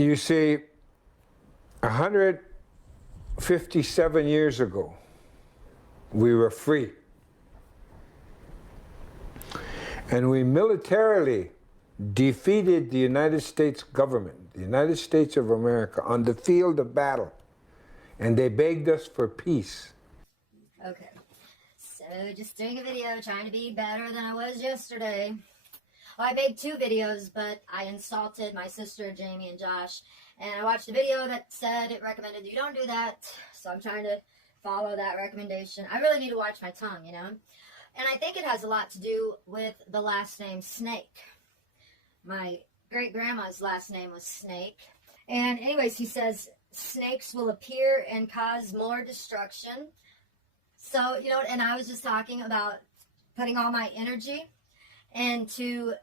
You see, 157 years ago, we were free. And we militarily defeated the United States government, the United States of America, on the field of battle. And they begged us for peace. Okay, so just doing a video trying to be better than I was yesterday. Well, I made 2 videos, but I insulted my sister, Jamie, and Josh. And I watched a video that said it recommended you don't do that. So I'm trying to follow that recommendation. I really need to watch my tongue, you know. And I think it has a lot to do with the last name Snake. My great-grandma's last name was Snake. And anyways, he says, snakes will appear and cause more destruction. So, you know, and I was just talking about putting all my energy into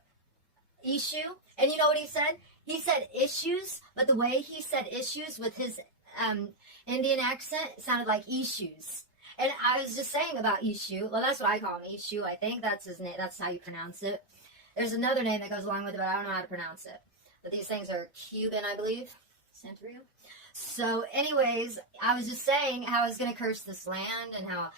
issue. And you know what he said? He said issues, but the way he said issues with his Indian accent sounded like issues. And I was just saying about issue. Well, that's what I call him, issue. I think that's his name. That's how you pronounce it. There's another name that goes along with it, but I don't know how to pronounce it. But these things are Cuban, I believe. Santeria. So anyways, I was just saying how I was going to curse this land and how,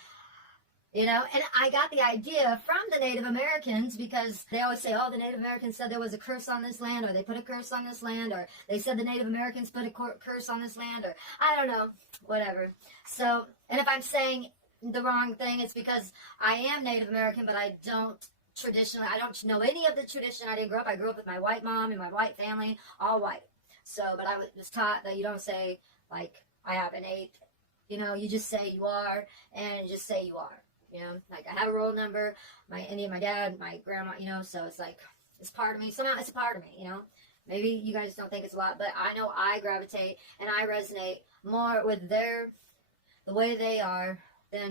you know, and I got the idea from the Native Americans because they always say, oh, the Native Americans said there was a curse on this land, or they put a curse on this land, or they said the Native Americans put a curse on this land, or I don't know, whatever. So, and if I'm saying the wrong thing, it's because I am Native American, but I don't traditionally, I don't know any of the tradition. I didn't grow up. I grew up with my white mom and my white family, all white. So, but I was taught that you don't say, like, I have an 8, you know, you just say you are, and just say you are. You know, like I have a roll number, my dad, my grandma, you know, so it's like, it's part of me. Somehow it's a part of me, you know. Maybe you guys don't think it's a lot, but I know I gravitate and I resonate more with the way they are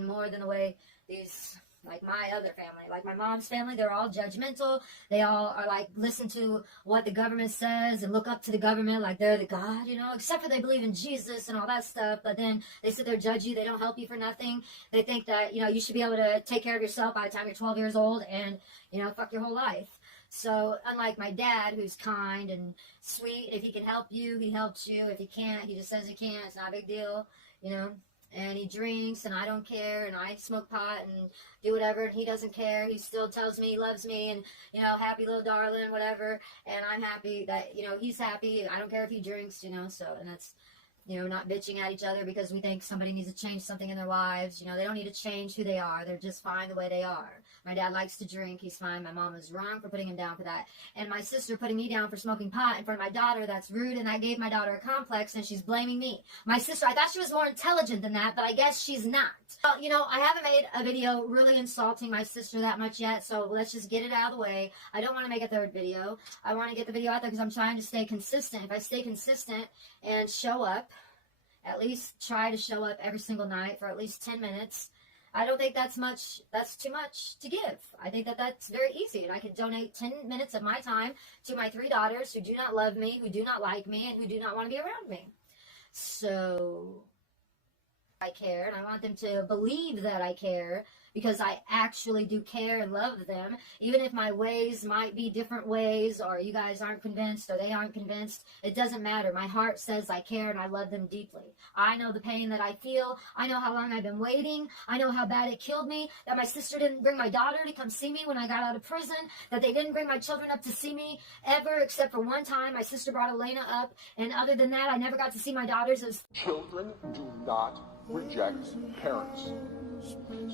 more than the way these, like my other family, like my mom's family, they're all judgmental. They all are like, listen to what the government says and look up to the government like they're the God, you know, except for they believe in Jesus and all that stuff. But then they sit there, judge you. They don't help you for nothing. They think that, you know, you should be able to take care of yourself by the time you're 12 years old and, you know, fuck your whole life. So unlike my dad, who's kind and sweet, if he can help you, he helps you. If he can't, he just says he can't. It's not a big deal, you know. And he drinks, and I don't care, and I smoke pot and do whatever, and he doesn't care. He still tells me he loves me, and, you know, happy little darling, whatever, and I'm happy that, you know, he's happy. I don't care if he drinks, you know, so, and that's, you know, not bitching at each other because we think somebody needs to change something in their lives. You know, they don't need to change who they are. They're just fine the way they are. My dad likes to drink. He's fine. My mom was wrong for putting him down for that. And my sister putting me down for smoking pot in front of my daughter, that's rude, and that gave my daughter a complex, and she's blaming me. My sister, I thought she was more intelligent than that, but I guess she's not. Well, you know, I haven't made a video really insulting my sister that much yet, so let's just get it out of the way. I don't want to make a 3rd video. I want to get the video out there because I'm trying to stay consistent. If I stay consistent and show up, at least try to show up every single night for at least 10 minutes. I don't think that's too much to give. I think that that's very easy, and I could donate 10 minutes of my time to my 3 daughters who do not love me, who do not like me, and who do not want to be around me. So I care, and I want them to believe that I care, because I actually do care and love them, even if my ways might be different ways, or you guys aren't convinced, or they aren't convinced. It doesn't matter. My heart says I care, and I love them deeply. I know the pain that I feel. I know how long I've been waiting. I know how bad it killed me, that my sister didn't bring my daughter to come see me when I got out of prison, that they didn't bring my children up to see me ever, except for one time. My sister brought Elena up, and other than that, I never got to see my daughters. Children do not reject parents.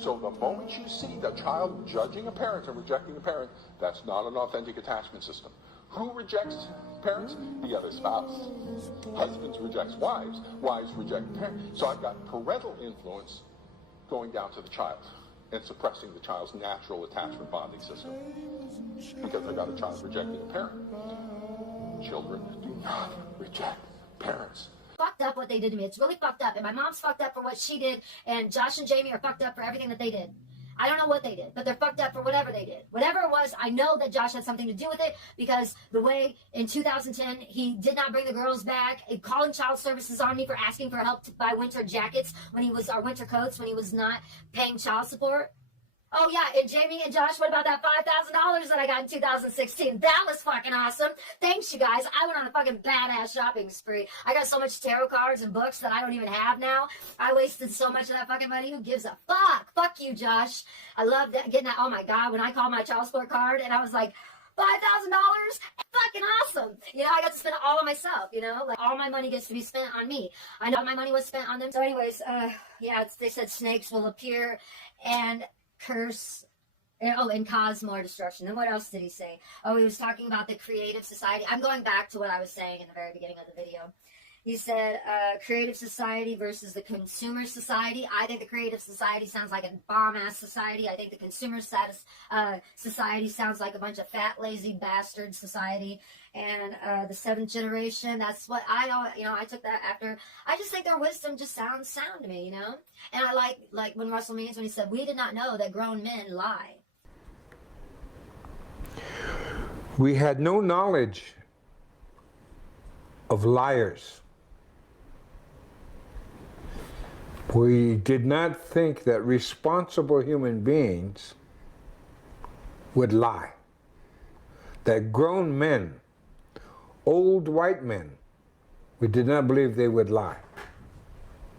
So the moment you see the child judging a parent and rejecting a parent, that's not an authentic attachment system. Who rejects parents? The other spouse. Husbands reject wives. Wives reject parents. So I've got parental influence going down to the child and suppressing the child's natural attachment bonding system because I got a child rejecting a parent. Children do not reject parents. Fucked up what they did to me. It's really fucked up. And my mom's fucked up for what she did, and Josh and Jamie are fucked up for everything that they did. I don't know what they did, but they're fucked up for whatever they did. Whatever it was, I know that Josh had something to do with it, because the way in 2010 he did not bring the girls back, calling child services on me for asking for help to buy winter jackets when he was, our winter coats, when he was not paying child support. Oh yeah, and Jamie and Josh, what about that $5,000 that I got in 2016? That was fucking awesome. Thanks, you guys. I went on a fucking badass shopping spree. I got so much tarot cards and books that I don't even have now. I wasted so much of that fucking money. Who gives a fuck? Fuck you, Josh. I love that, getting that. Oh my God, when I called my child support card and I was like, $5,000? Fucking awesome. You know, I got to spend it all on myself, you know? Like, all my money gets to be spent on me. I know my money was spent on them. So anyways, yeah, they said snakes will appear and curse, and cause more destruction. And what else did he say? Oh, he was talking about the creative society. I'm going back to what I was saying in the very beginning of the video. He said creative society versus the consumer society. I think the creative society sounds like a bomb-ass society. I think the consumer society sounds like a bunch of fat, lazy bastard society. And the seventh generation, that's what I took that after. I just think their wisdom just sounds sound to me, you know? And I like when Russell Means, when he said, we did not know that grown men lie. We had no knowledge of liars. We did not think that responsible human beings would lie. That grown men, old white men, we did not believe they would lie.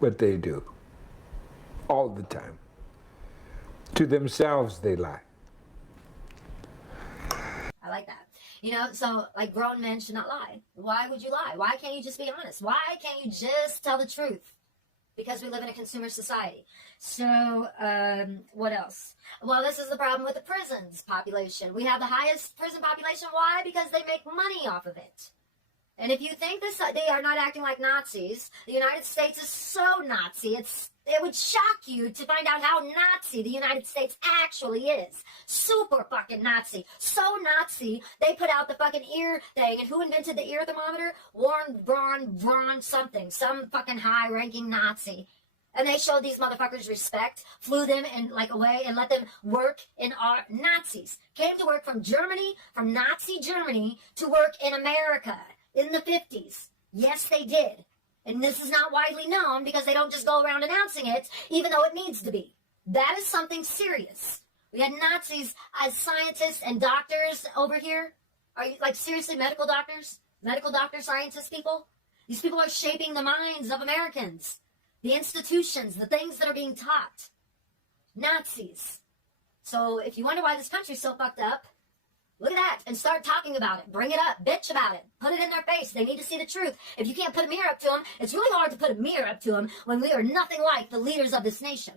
But they do. All the time. To themselves they lie. I like that. You know, so like grown men should not lie. Why would you lie? Why can't you just be honest? Why can't you just tell the truth? Because we live in a consumer society. So, what else? Well, this is the problem with the prisons population. We have the highest prison population. Why? Because they make money off of it. And if you think they are not acting like Nazis, the United States is so Nazi. It would shock you to find out how Nazi the United States actually is. Super fucking Nazi. So Nazi, they put out the fucking ear thing. And who invented the ear thermometer? Warren Braun something. Some fucking high-ranking Nazi. And they showed these motherfuckers respect, flew them away and let them work in our Nazis. Came to work from Germany, from Nazi Germany, to work in America in the 50s. Yes, they did. And this is not widely known because they don't just go around announcing it, even though it needs to be. That is something serious. We had Nazis as scientists and doctors over here. Are you, seriously, medical doctors? Medical doctor scientist people? These people are shaping the minds of Americans. The institutions, the things that are being taught. Nazis. So if you wonder why this country's so fucked up, look at that and start talking about it. Bring it up. Bitch about it. Put it in their face. They need to see the truth. If you can't put a mirror up to them, it's really hard to put a mirror up to them when we are nothing like the leaders of this nation.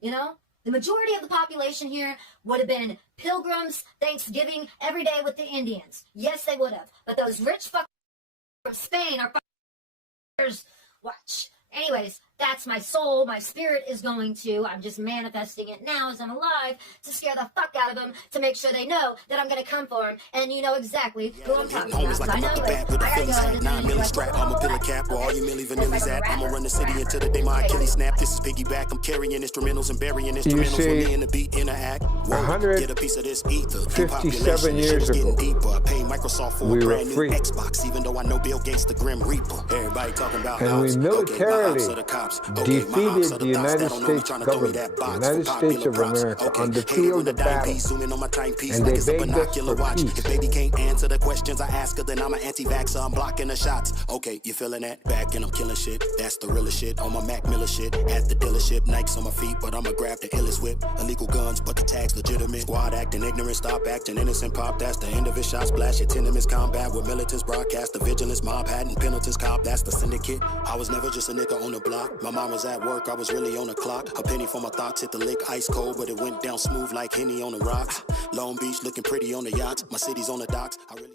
You know? The majority of the population here would have been pilgrims, Thanksgiving, every day with the Indians. Yes, they would have. But those rich fuckers from Spain are fuckers. Watch. Anyways, that's my soul. My spirit is going to, I'm just manifesting it now as I'm alive, to scare the fuck out of them, to make sure they know that I'm going to come for them. And you know exactly who I'm talking about. Like I know it. I gotta go. 9 milli strap, I'm a pillar cap where all you milli vanillas at. I'ma run the city until the day my Achilles snap. This is piggyback. I'm carrying instrumentals and burying instrumentals with me in the beat interact. Whoa, get a piece of this ether. 57 years ago, deeper. I pay Microsoft for we a were brand free. new Xbox, even though I know Bill Gates the Grim Reaper. Everybody talking about and we militarily defeated the United States government, the United States of America, on the field of battle, and they begged us for peace. If baby can't answer the questions I ask her, then I'm an anti-vaxxer, I'm blocking the shots. Okay, you feeling that? Back and I'm killing shit, that's the realest shit. On my Mac Miller shit, at the dealership, Nikes on my feet, but I'ma grab the illest whip. Illegal guns, but the tag's legitimate. Squad acting ignorant, stop acting innocent, pop, that's the end of it. Shot splash, your tenements combat with militants, broadcast the vigilance, mob had and penalties, cop, that's the syndicate. I was never just a nigga on the block. My mom was at work, I was really on the clock. A penny for my thoughts, hit the lick ice cold, but it went down smooth like Henny on the rocks. Long Beach looking pretty on the yachts, my city's on the docks. I really